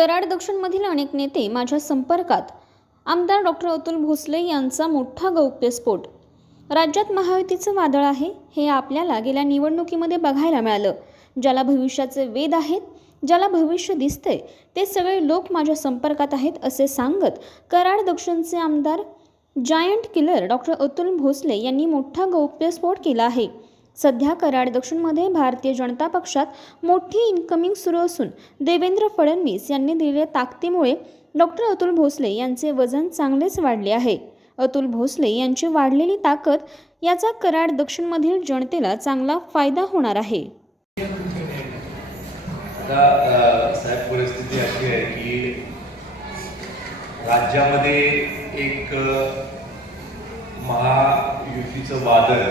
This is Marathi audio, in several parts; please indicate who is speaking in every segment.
Speaker 1: कराड दक्षिणमधील अनेक नेते माझ्या संपर्कात. आमदार डॉक्टर अतुल भोसले यांचा मोठा गौप्यस्फोट. राज्यात महायुतीचं वादळ आहे हे आपल्याला गेल्या निवडणुकीमध्ये बघायला मिळालं. ज्याला भविष्याचे वेद आहेत ज्याला भविष्य दिसतंय ते सगळे लोक माझ्या संपर्कात आहेत असे सांगत कराड दक्षिणचे आमदार giant killer doctor Atul Bhosale यांनी मोठा गौप्यस्फोट केला आहे. सध्या कराड दक्षिणमध्ये भारतीय जनता पक्षात मोठी इन्कमिंग सुरू असून देवेंद्र फडणवीस यांनी दिलेल्या ताकदीमुळे डॉक्टर अतुल भोसले यांचे वजन चांगलेच वाढले आहे. अतुल भोसले यांची वाढलेली ताकद याचा कराड दक्षिणमधील जनतेला चांगला फायदा होणार आहे.
Speaker 2: साहेब परिस्थिती अशी आहे की राज्यामध्ये एक महायुतीचं वादळ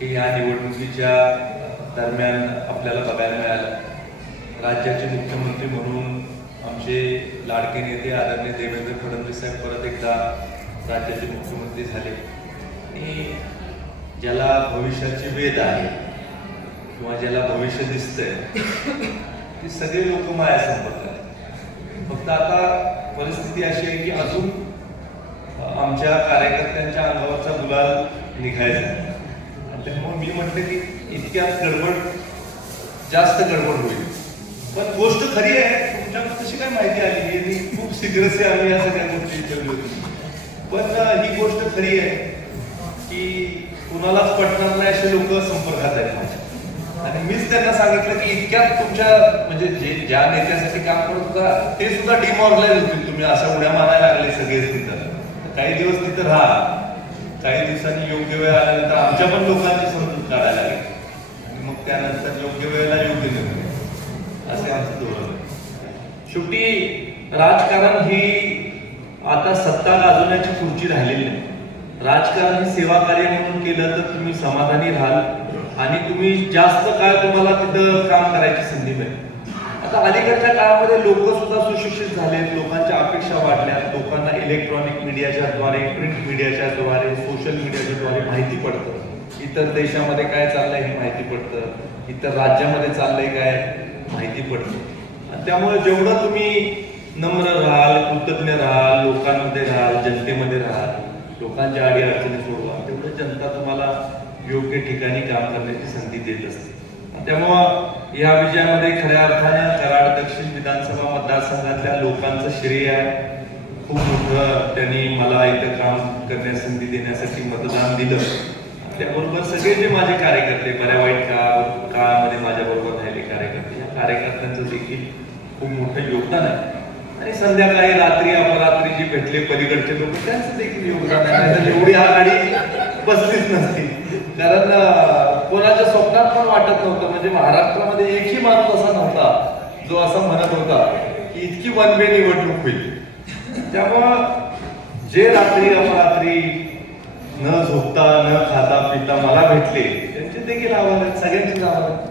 Speaker 2: हे या निवडणुकीच्या दरम्यान आपल्याला बघायला मिळालं. राज्याचे मुख्यमंत्री म्हणून आमचे लाडके नेते आदरणीय देवेंद्र फडणवीस साहेब परत एकदा राज्याचे मुख्यमंत्री झाले. आणि ज्याला भविष्याचे वेध आहे किंवा ज्याला भविष्य दिसतंय ते सगळे लोक माया संपर्कात फक्त आता परिस्थिती अशी आहे की अजून आमच्या कार्यकर्त्यांच्या अंगावरचा गुलाल निघायचा आहे. त्यामुळे मी म्हटलं की इतक्यात गडबड जास्त गडबड होईल. पण गोष्ट खरी आहे तुमच्याकडे तशी काय माहिती आली मी खूप सिग्रसी आम्ही या सगळ्या गोष्टी विचारली होती पण ही गोष्ट खरी आहे की कुणालाच पटणार नाही असे लोक संपर्कात आहेत माझ्या. आणि मीच त्यांना सांगितलं की इतक्यात तुमच्या म्हणजे जे ज्या नेत्यासाठी काम करत होता ते सुद्धा डिमॉरलाइज होतील तुम्ही. असं उड्या मारायला लागले सगळेच तिथं. काही दिवस तिथं राहा. काही दिवसांनी योग्य वेळ आल्यानंतर आमच्या पण लोकांची समजूत काढायला लागेल. आणि मग त्यानंतर योग्य वेळेला योग्य निर्णय असे आमचं धोरण आहे. शेवटी राजकारण ही आता सत्ता गाजवण्याची खुर्ची राहिलेली नाही. राजकारण ही सेवा कार्य म्हणून केलं तर तुम्ही समाधानी राहाल आणि तुम्ही जास्त काळ तुम्हाला तिथं काम करायची संधी मिळेल. आता अलीकडच्या काळामध्ये लोक सुद्धा सुशिक्षित झालेत लोकांच्या अपेक्षा वाढल्या लोकांना इलेक्ट्रॉनिक मीडियाच्या द्वारे प्रिंट मीडियाच्या द्वारे सोशल मीडियाच्या द्वारे माहिती पडतं. इतर देशामध्ये काय चाललंय हे माहिती पडतं. इतर राज्यामध्ये चाललंय काय माहिती पडतं. आणि त्यामुळे जेवढं तुम्ही नम्र राहाल कृतज्ञ राहाल लोकांमध्ये राहाल जनतेमध्ये राहाल लोकांच्या आडी अडचणी सोडवा तेवढं जनता तुम्हाला योग्य ठिकाणी काम करण्याची संधी देत असते. त्यामुळं या विजयामध्ये खऱ्या अर्थाने कराड दक्षिण विधानसभा मतदारसंघातल्या लोकांचं श्रेय आहे. खूप मोठं त्यांनी मला इथं काम करण्यास संधी देण्यासाठी मतदान दिलं. त्याबरोबर सगळे जे माझे कार्यकर्ते बऱ्या वाईट काळ काळामध्ये माझ्याबरोबर राहिले कार्यकर्ते या कार्यकर्त्यांचं देखील खूप मोठं योगदान आहे. आणि संध्याकाळी रात्री अपरात्री जे भेटले पलीकडचे लोक त्यांचं देखील योगदान आहे. एवढी आघाडी बसलीच नसती कारण कोणाच्या स्वप्नात पण वाटत नव्हतं. म्हणजे महाराष्ट्रामध्ये एकही माणूस असा नव्हता जो असं म्हणत होता की इतकी वन वे निवडणूक होईल. त्यामुळं जे रात्री अपरात्री न झोपता न खाता पिता मला भेटले त्यांचे देखील आव्हान आहेत. सगळ्यांचीच आव्हान